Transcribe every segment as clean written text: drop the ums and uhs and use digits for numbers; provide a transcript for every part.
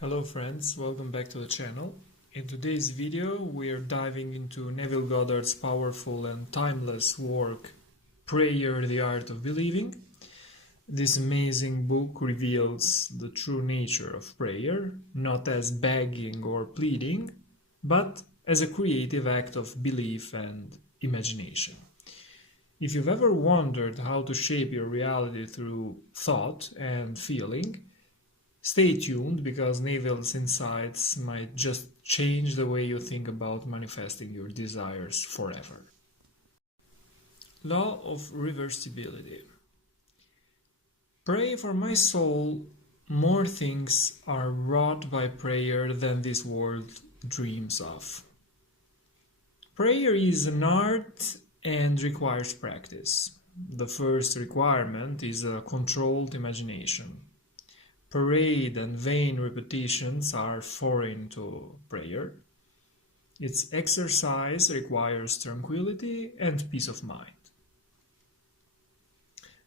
Hello friends, welcome back to the channel. In today's video we are diving into Neville Goddard's powerful and timeless work, Prayer, the Art of Believing. This amazing book reveals the true nature of prayer, not as begging or pleading, but as a creative act of belief and imagination. If you've ever wondered how to shape your reality through thought and feeling, stay tuned because Neville's insights might just change the way you think about manifesting your desires forever. Law of reversibility. Pray for my soul, more things are wrought by prayer than this world dreams of. Prayer is an art and requires practice. The first requirement is a controlled imagination. Parade and vain repetitions are foreign to prayer. Its exercise requires tranquility and peace of mind.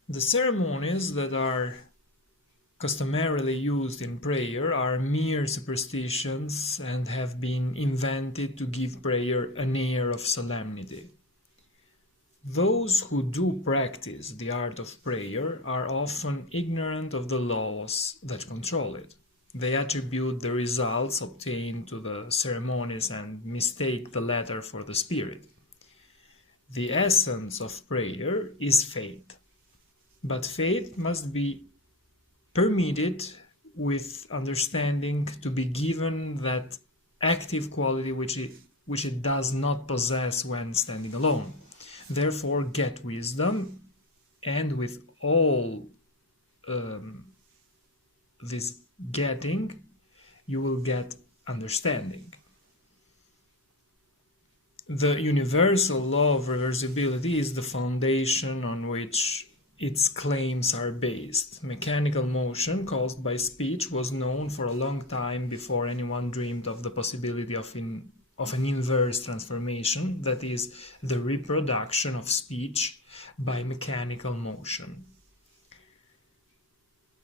The ceremonies that are customarily used in prayer are mere superstitions and have been invented to give prayer an air of solemnity. Those who do practice the art of prayer are often ignorant of the laws that control it. They attribute the results obtained to the ceremonies and mistake the letter for the spirit. The essence of prayer is faith, but faith must be permitted with understanding to be given that active quality which it does not possess when standing alone. Therefore, get wisdom, and with all this getting, you will get understanding. The universal law of reversibility is the foundation on which its claims are based. Mechanical motion caused by speech was known for a long time before anyone dreamed of the possibility of an inverse transformation, that is, the reproduction of speech by mechanical motion.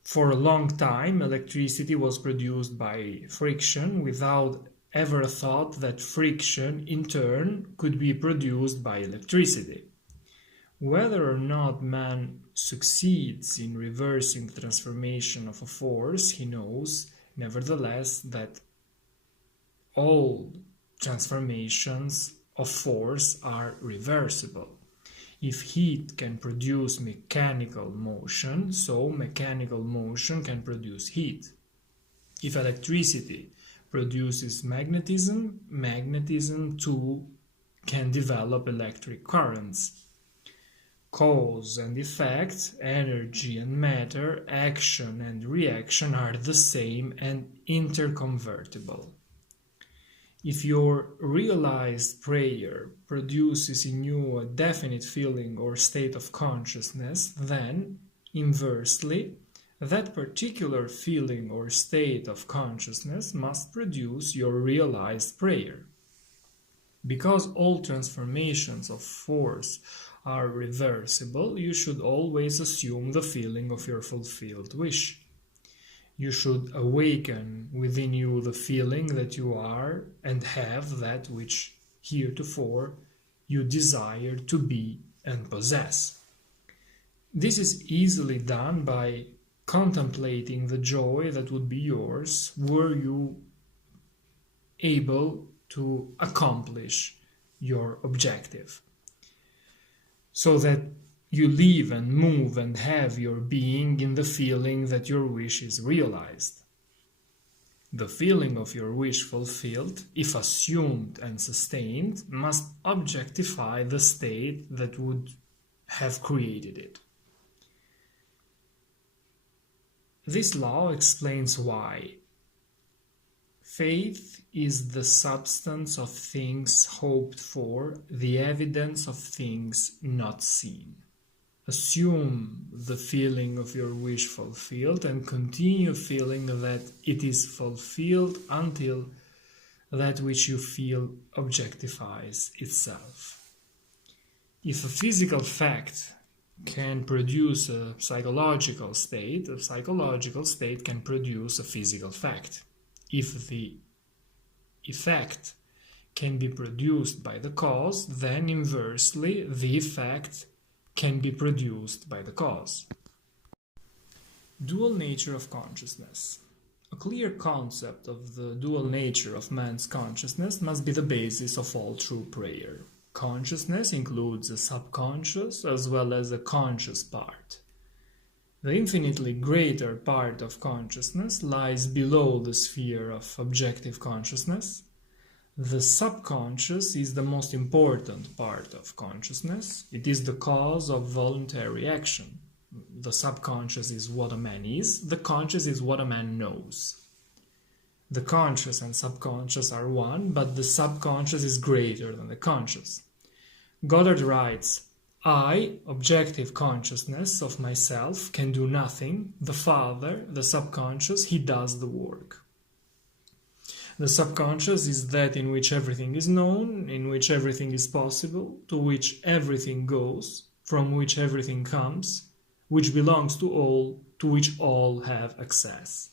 For a long time, electricity was produced by friction without ever a thought that friction, in turn, could be produced by electricity. Whether or not man succeeds in reversing the transformation of a force, he knows, nevertheless, that all transformations of force are reversible. If heat can produce mechanical motion, so mechanical motion can produce heat. If electricity produces magnetism, magnetism too can develop electric currents. Cause and effect, energy and matter, action and reaction are the same and interconvertible. If your realized prayer produces in you a definite feeling or state of consciousness, then, inversely, that particular feeling or state of consciousness must produce your realized prayer. Because all transformations of force are reversible, you should always assume the feeling of your fulfilled wish. You should awaken within you the feeling that you are and have that which heretofore you desired to be and possess. This is easily done by contemplating the joy that would be yours were you able to accomplish your objective, so that you live and move and have your being in the feeling that your wish is realized. The feeling of your wish fulfilled, if assumed and sustained, must objectify the state that would have created it. This law explains why. Faith is the substance of things hoped for, the evidence of things not seen. Assume the feeling of your wish fulfilled and continue feeling that it is fulfilled until that which you feel objectifies itself. If a physical fact can produce a psychological state can produce a physical fact. If the effect can be produced by the cause, then inversely the effect can be produced by the cause. Dual nature of consciousness. A clear concept of the dual nature of man's consciousness must be the basis of all true prayer. Consciousness includes a subconscious as well as a conscious part. The infinitely greater part of consciousness lies below the sphere of objective consciousness. The subconscious is the most important part of consciousness. It is the cause of voluntary action. The subconscious is what a man is. The conscious is what a man knows. The conscious and subconscious are one, but the subconscious is greater than the conscious. Goddard writes, I, objective consciousness of myself, can do nothing. The Father, the subconscious, he does the work. The subconscious is that in which everything is known, in which everything is possible, to which everything goes, from which everything comes, which belongs to all, to which all have access.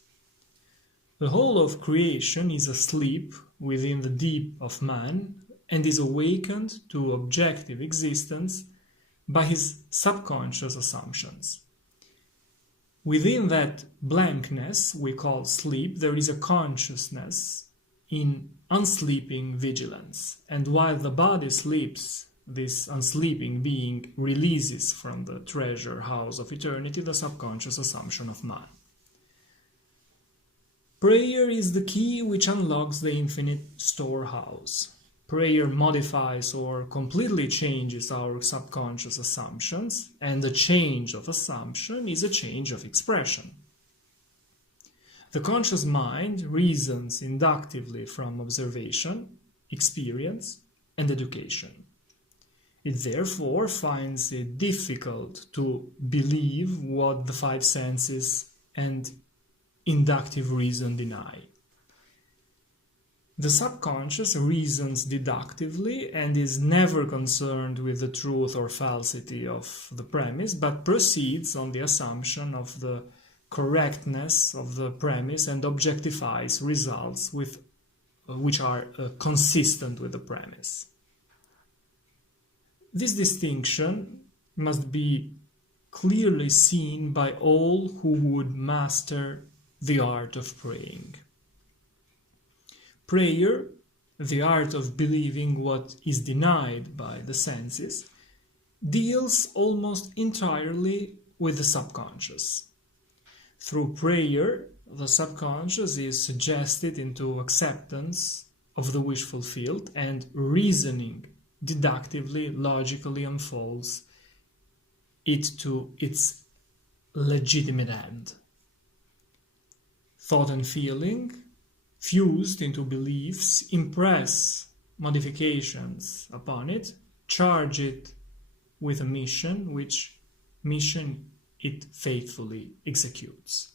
The whole of creation is asleep within the deep of man and is awakened to objective existence by his subconscious assumptions. Within that blankness we call sleep, there is a consciousness in unsleeping vigilance, and while the body sleeps, this unsleeping being releases from the treasure house of eternity the subconscious assumption of man. Prayer is the key which unlocks the infinite storehouse. Prayer modifies or completely changes our subconscious assumptions, and a change of assumption is a change of expression. The conscious mind reasons inductively from observation, experience, and education. It therefore finds it difficult to believe what the five senses and inductive reason deny. The subconscious reasons deductively and is never concerned with the truth or falsity of the premise, but proceeds on the assumption of the correctness of the premise and objectifies results which are consistent with the premise. This distinction must be clearly seen by all who would master the art of praying. Prayer, the art of believing what is denied by the senses, deals almost entirely with the subconscious. Through prayer, the subconscious is suggested into acceptance of the wish fulfilled, and reasoning deductively, logically unfolds it to its legitimate end. Thought and feeling, fused into beliefs, impress modifications upon it, charge it with a mission, which mission it faithfully executes.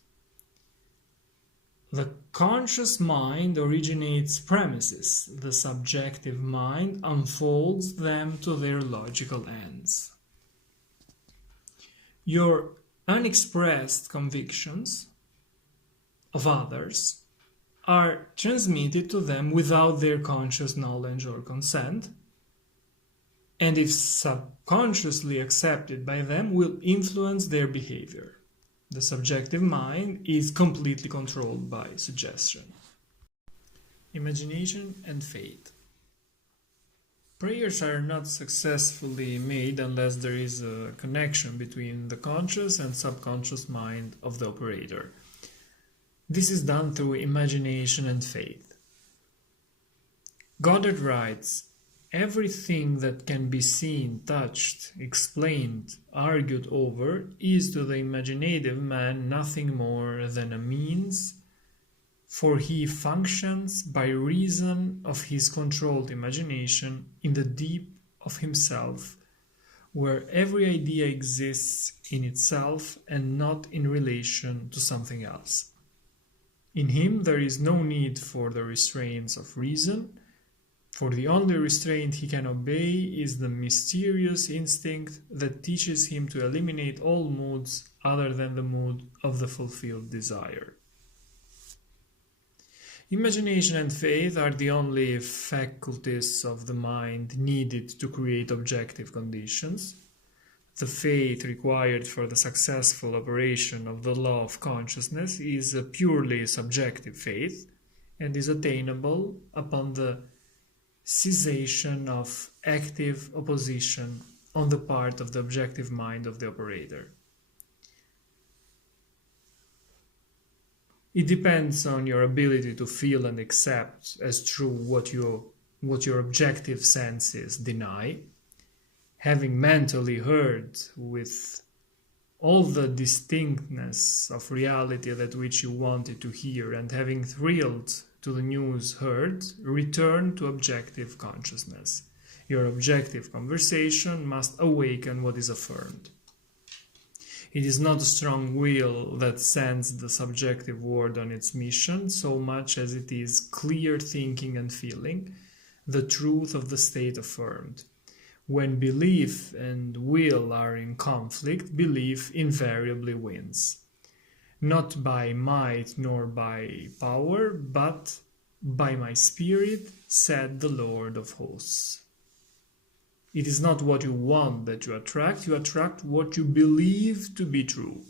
The conscious mind originates premises, the subjective mind unfolds them to their logical ends. Your unexpressed convictions of others are transmitted to them without their conscious knowledge or consent, and if subconsciously accepted by them, will influence their behavior. The subjective mind is completely controlled by suggestion. Imagination and faith. Prayers are not successfully made unless there is a connection between the conscious and subconscious mind of the operator. This is done through imagination and faith. Goddard writes, everything that can be seen, touched, explained, argued over is to the imaginative man nothing more than a means, for he functions by reason of his controlled imagination in the deep of himself, where every idea exists in itself and not in relation to something else. In him there is no need for the restraints of reason, for the only restraint he can obey is the mysterious instinct that teaches him to eliminate all moods other than the mood of the fulfilled desire. Imagination and faith are the only faculties of the mind needed to create objective conditions. The faith required for the successful operation of the law of consciousness is a purely subjective faith and is attainable upon the cessation of active opposition on the part of the objective mind of the operator. It depends on your ability to feel and accept as true what your objective senses deny. Having mentally heard with all the distinctness of reality that which you wanted to hear, and having thrilled to the news heard, return to objective consciousness. Your objective conversation must awaken what is affirmed. It is not a strong will that sends the subjective word on its mission, so much as it is clear thinking and feeling, the truth of the state affirmed. When belief and will are in conflict, belief invariably wins. Not by might nor by power, but by my spirit, said the Lord of hosts. It is not what you want that you attract what you believe to be true.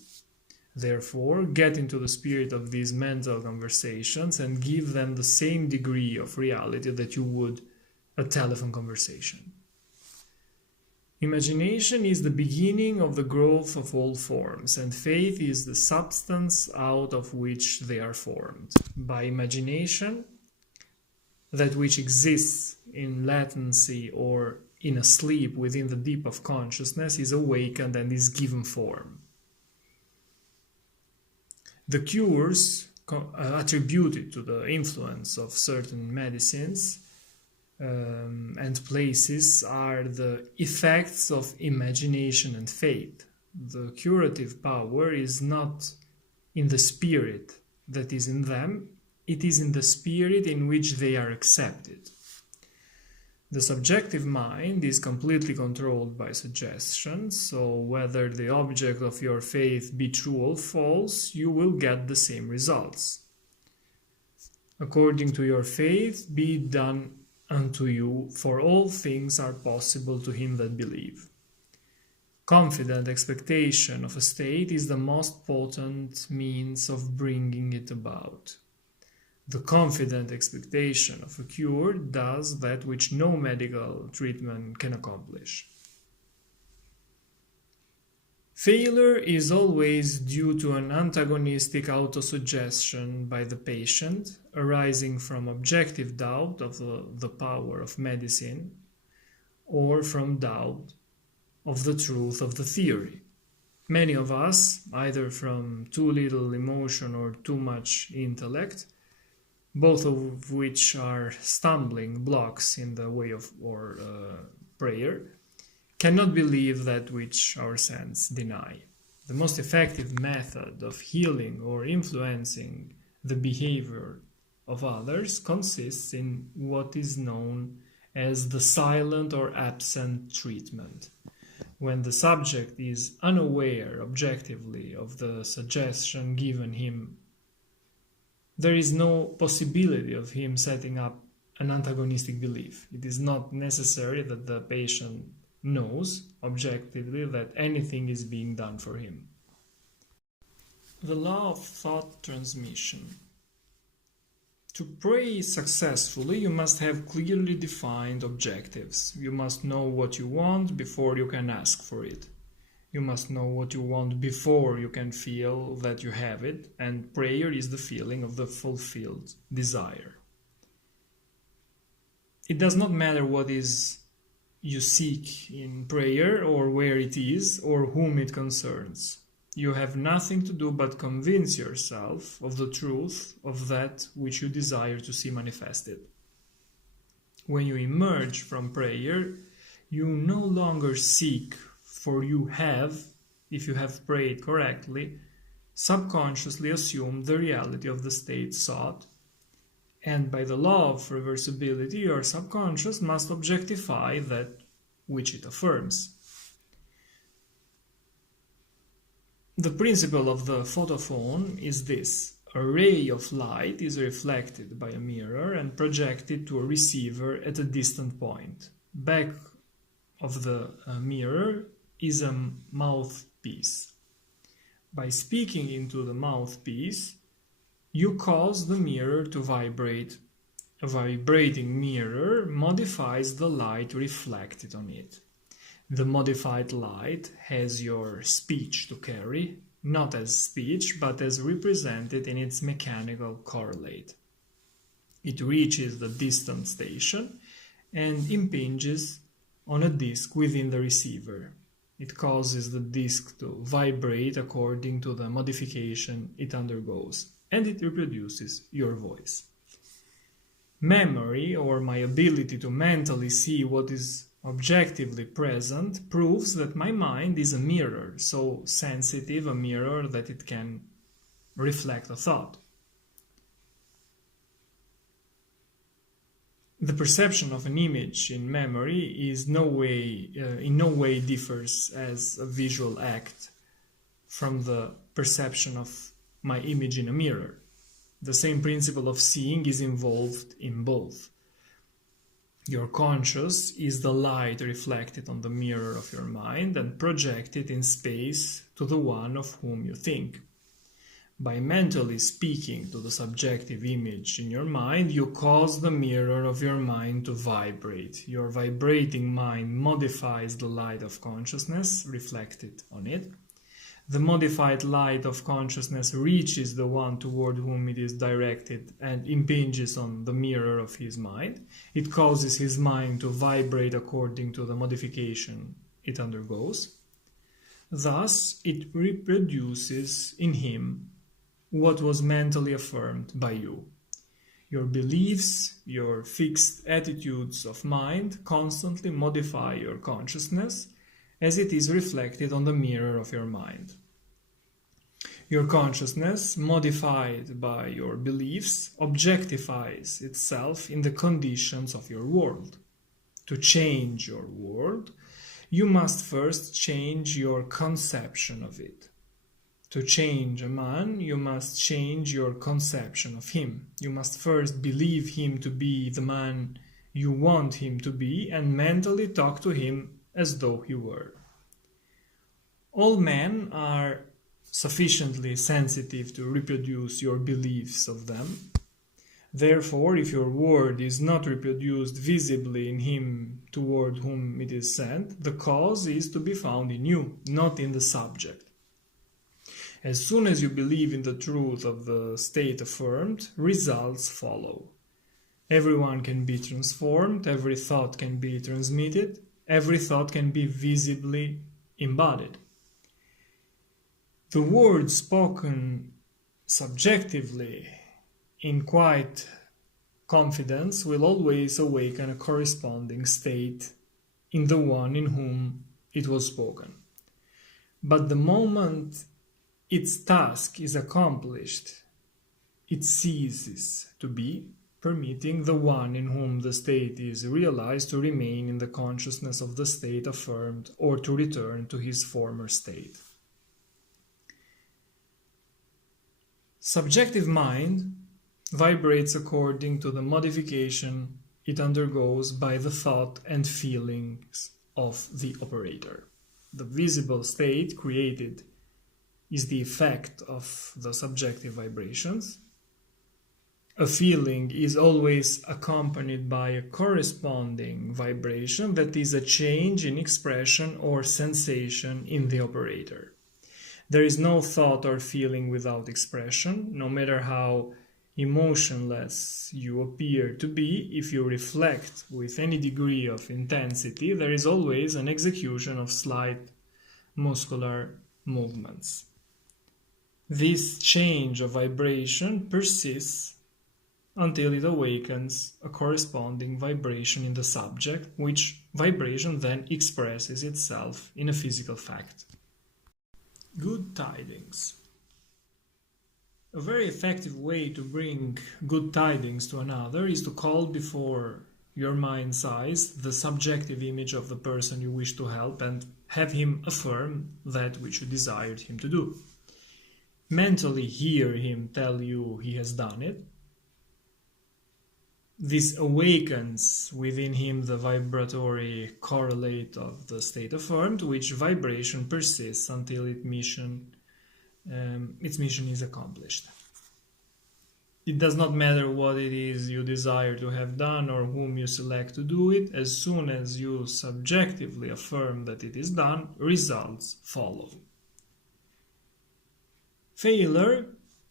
Therefore, get into the spirit of these mental conversations and give them the same degree of reality that you would a telephone conversation. Imagination is the beginning of the growth of all forms, and faith is the substance out of which they are formed. By imagination, that which exists in latency or in a sleep within the deep of consciousness is awakened and is given form. The cures attributed to the influence of certain medicines and places are the effects of imagination and faith. The curative power is not in the spirit that is in them, it is in the spirit in which they are accepted. The subjective mind is completely controlled by suggestion, so whether the object of your faith be true or false, you will get the same results. According to your faith, be it done unto you, for all things are possible to him that believe. Confident expectation of a state is the most potent means of bringing it about. The confident expectation of a cure does that which no medical treatment can accomplish. Failure is always due to an antagonistic autosuggestion by the patient, arising from objective doubt of the power of medicine, or from doubt of the truth of the theory. Many of us, either from too little emotion or too much intellect, both of which are stumbling blocks in the way of prayer, cannot believe that which our senses deny. The most effective method of healing or influencing the behavior of others consists in what is known as the silent or absent treatment. When the subject is unaware objectively of the suggestion given him, there is no possibility of him setting up an antagonistic belief. It is not necessary that the patient knows objectively that anything is being done for him. The law of thought transmission. To pray successfully, you must have clearly defined objectives. You must know what you want before you can ask for it. You must know what you want before you can feel that you have it, and prayer is the feeling of the fulfilled desire. It does not matter what is you seek in prayer, or where it is, or whom it concerns. You have nothing to do but convince yourself of the truth of that which you desire to see manifested. When you emerge from prayer, you no longer seek, for you have, if you have prayed correctly, subconsciously assumed the reality of the state sought, and by the law of reversibility, your subconscious must objectify that which it affirms. The principle of the photophone is this: A ray of light is reflected by a mirror and projected to a receiver at a distant point. Back of the mirror is a mouthpiece. By speaking into the mouthpiece, you cause the mirror to vibrate. A vibrating mirror modifies the light reflected on it. The modified light has your speech to carry, not as speech, but as represented in its mechanical correlate. It reaches the distant station and impinges on a disc within the receiver. It causes the disc to vibrate according to the modification it undergoes, and it reproduces your voice. Memory, or my ability to mentally see what is objectively present, proves that my mind is a mirror, so sensitive a mirror that it can reflect a thought. The perception of an image in memory is in no way differs as a visual act from the perception of my image in a mirror. The same principle of seeing is involved in both. Your conscious is the light reflected on the mirror of your mind and projected in space to the one of whom you think. By mentally speaking to the subjective image in your mind, you cause the mirror of your mind to vibrate. Your vibrating mind modifies the light of consciousness reflected on it. The modified light of consciousness reaches the one toward whom it is directed and impinges on the mirror of his mind. It causes his mind to vibrate according to the modification it undergoes. Thus, it reproduces in him what was mentally affirmed by you. Your beliefs, your fixed attitudes of mind constantly modify your consciousness as it is reflected on the mirror of your mind. Your consciousness, modified by your beliefs, objectifies itself in the conditions of your world. To change your world, you must first change your conception of it. To change a man, you must change your conception of him. You must first believe him to be the man you want him to be and mentally talk to him as though he were. All men are sufficiently sensitive to reproduce your beliefs of them. Therefore, if your word is not reproduced visibly in him toward whom it is sent, the cause is to be found in you, not in the subject. As soon as you believe in the truth of the state affirmed, results follow. Everyone can be transformed, every thought can be transmitted, every thought can be visibly embodied. The words spoken subjectively in quiet confidence will always awaken a corresponding state in the one in whom it was spoken. But the moment its task is accomplished, it ceases to be, permitting the one in whom the state is realized to remain in the consciousness of the state affirmed or to return to his former state. Subjective mind vibrates according to the modification it undergoes by the thought and feelings of the operator. The visible state created is the effect of the subjective vibrations. A feeling is always accompanied by a corresponding vibration that is a change in expression or sensation in the operator. There is no thought or feeling without expression, no matter how emotionless you appear to be. If you reflect with any degree of intensity, there is always an execution of slight muscular movements. This change of vibration persists until it awakens a corresponding vibration in the subject, which vibration then expresses itself in a physical fact. Good tidings. A very effective way to bring good tidings to another is to call before your mind's eyes the subjective image of the person you wish to help and have him affirm that which you desired him to do. mentally hear him tell you he has done it. This awakens within him the vibratory correlate of the state affirmed, which vibration persists until its mission is accomplished. It does not matter what it is you desire to have done or whom you select to do it. As soon as you subjectively affirm that it is done, results follow. Failure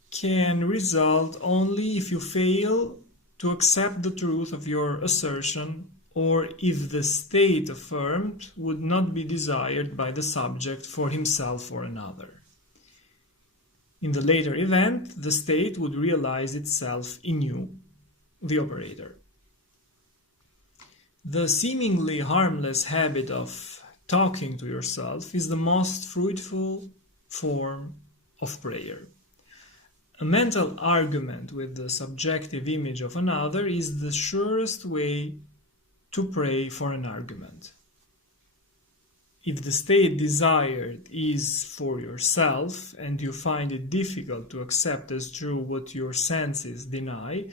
can result only if you fail to accept the truth of your assertion, or if the state affirmed would not be desired by the subject for himself or another. In the later event, the state would realize itself in you, the operator. The seemingly harmless habit of talking to yourself is the most fruitful form of prayer. A mental argument with the subjective image of another is the surest way to pray for an argument. If the state desired is for yourself and you find it difficult to accept as true what your senses deny,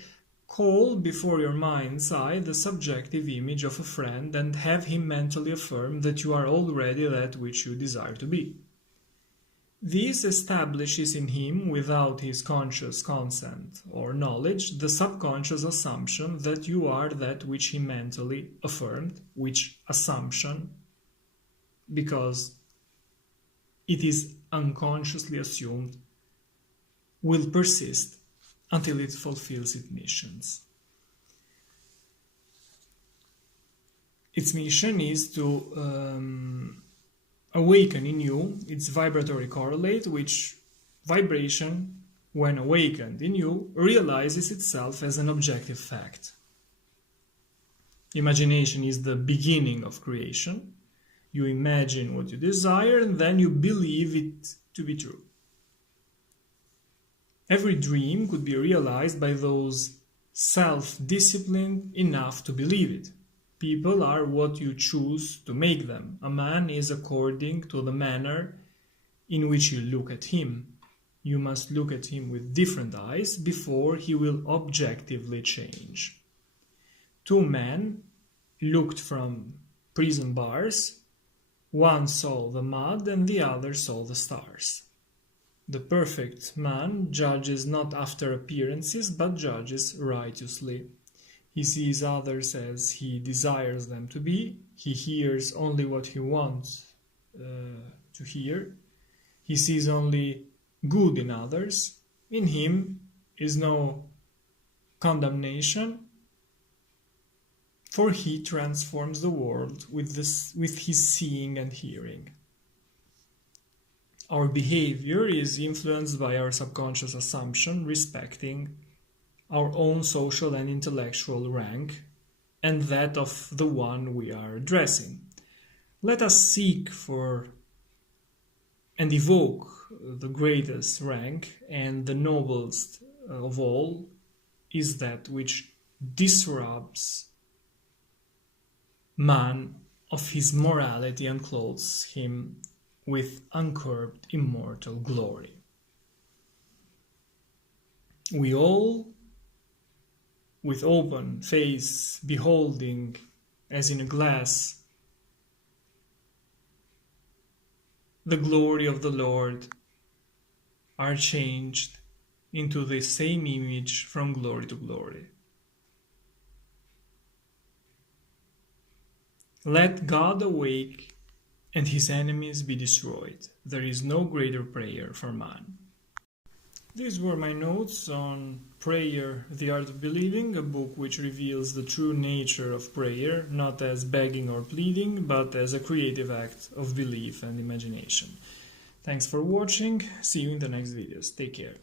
call before your mind's eye the subjective image of a friend and have him mentally affirm that you are already that which you desire to be. This establishes in him, without his conscious consent or knowledge, the subconscious assumption that you are that which he mentally affirmed, which assumption, because it is unconsciously assumed, will persist until it fulfills its missions. Its mission is to awaken in you its vibratory correlate, which vibration, when awakened in you, realizes itself as an objective fact. Imagination is the beginning of creation. You imagine what you desire and then you believe it to be true. Every dream could be realized by those self-disciplined enough to believe it. People are what you choose to make them. A man is according to the manner in which you look at him. You must look at him with different eyes before he will objectively change. Two men looked from prison bars. One saw the mud and the other saw the stars. The perfect man judges not after appearances, but judges righteously. He sees others as he desires them to be. He hears only what he wants to hear. He sees only good in others. In him is no condemnation, for he transforms the world with his seeing and hearing. Our behavior is influenced by our subconscious assumption respecting our own social and intellectual rank and that of the one we are addressing. Let us seek for and evoke the greatest rank, and the noblest of all is that which disrobes man of his morality and clothes him with uncurbed immortal glory. We all, with open face, beholding as in a glass the glory of the Lord, are changed into the same image from glory to glory. Let God awake and his enemies be destroyed. There is no greater prayer for man. These were my notes on Prayer, the Art of Believing, a book which reveals the true nature of prayer, not as begging or pleading, but as a creative act of belief and imagination. Thanks for watching. See you in the next videos. Take care.